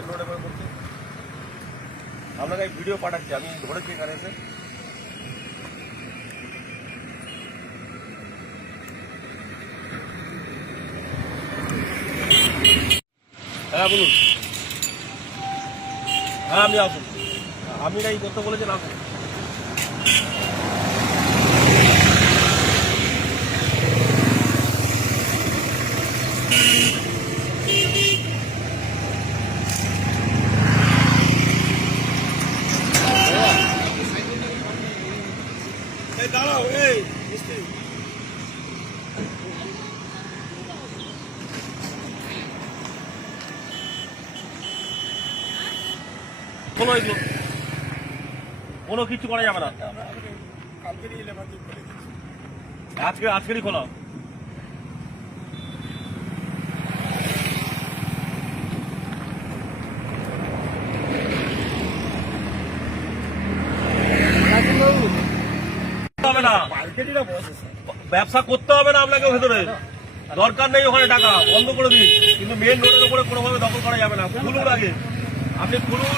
Main রোডে করে করছে। আপনাকে ভিডিও পাঠাচ্ছি, আমি ধরেছি এখানে এসে। হ্যাঁ বলুন। হ্যাঁ আপনি আসুন, আপনি না এই কথা বলেছেন, আসুন। দাঁড়াও, এই মিস্ত্রি খোলো, এগুলো কোনো কিছু করা যাবে না। আজকেরই খোলা। হবে না, ব্যবসা করতে হবে না আপনাকে ভেতরে, দরকার নেই ওখানে টাকা, বন্ধ করে দিন। কিন্তু মেন রোডের উপরে কোনোভাবে দখল করা যাবে না। খুলুন আগে, আপনি খুলুন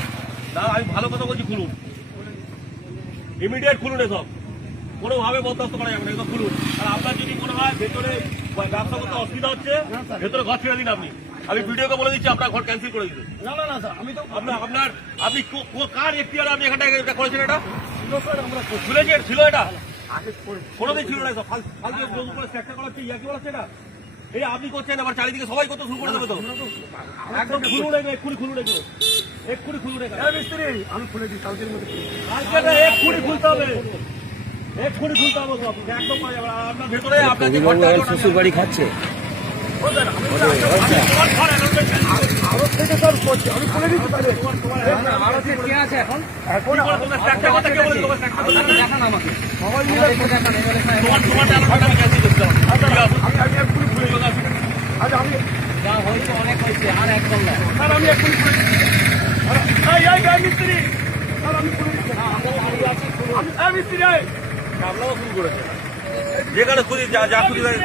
না, আমি ভালো কথা বলছি, খুলুন, ইমিডিয়েট খুলুন, এসব কোনোভাবে বরদাস্ত করা যাবে না, এসব খুলুন। আর আপনার যদি মনে হয় ভেতরে ব্যবসা করতে অসুবিধা হচ্ছে, ভেতরে ঘর ছেড়ে দিন। আমি ভিডিওকে বলে দিচ্ছি, আপনার ঘর ক্যান্সেল করে দিন। না না না স্যার, আমি তো আপনি কার এখতিয়ারে আপনি এখানটা এটা করেছেন? এটা খুলেছেন, ছিল এটা কোনোদিন ছিল না। ফালতু করে চেষ্টা করা হচ্ছে, ইয়াকি বলাচ্ছে এটা। এই আপনি করছেন, আবার চারিদিকে সবাই কত শুরু করে দেবে তো। একদম খুলুন, এক্ষুনি খুলুন, এক্ষুনি খুলুন। মিস্ত্রি আমি খুলে দিই, কালকের মধ্যে এক্ষুনি খুলতে হবে, এক্ষুনি খুলতে হবে সব, একদম করা যাবে না। আপনার ভেতরে আপনার যে শ্বশুর বাড়ি খাচ্ছে, আরো থেকে সব করছি, আমি খুলে দিচ্ছি। কে আছে এখন? এখন একটা কথা কে বলে তোমার দেখান আমাকে, সবাই মিলে আমি এক্ষুনি খুলে দিচ্ছি। আচ্ছা আমি যা হয়েছে অনেক হয়েছে, আর এক বললাম স্যার আমি এক্ষুনি খুলে দিচ্ছি। মিস্ত্রি স্যার আমি খুলে দিচ্ছি। মিস্ত্রি আপনারাও শুরু করেছে, যেখানে খুঁজি যা খুঁজি করে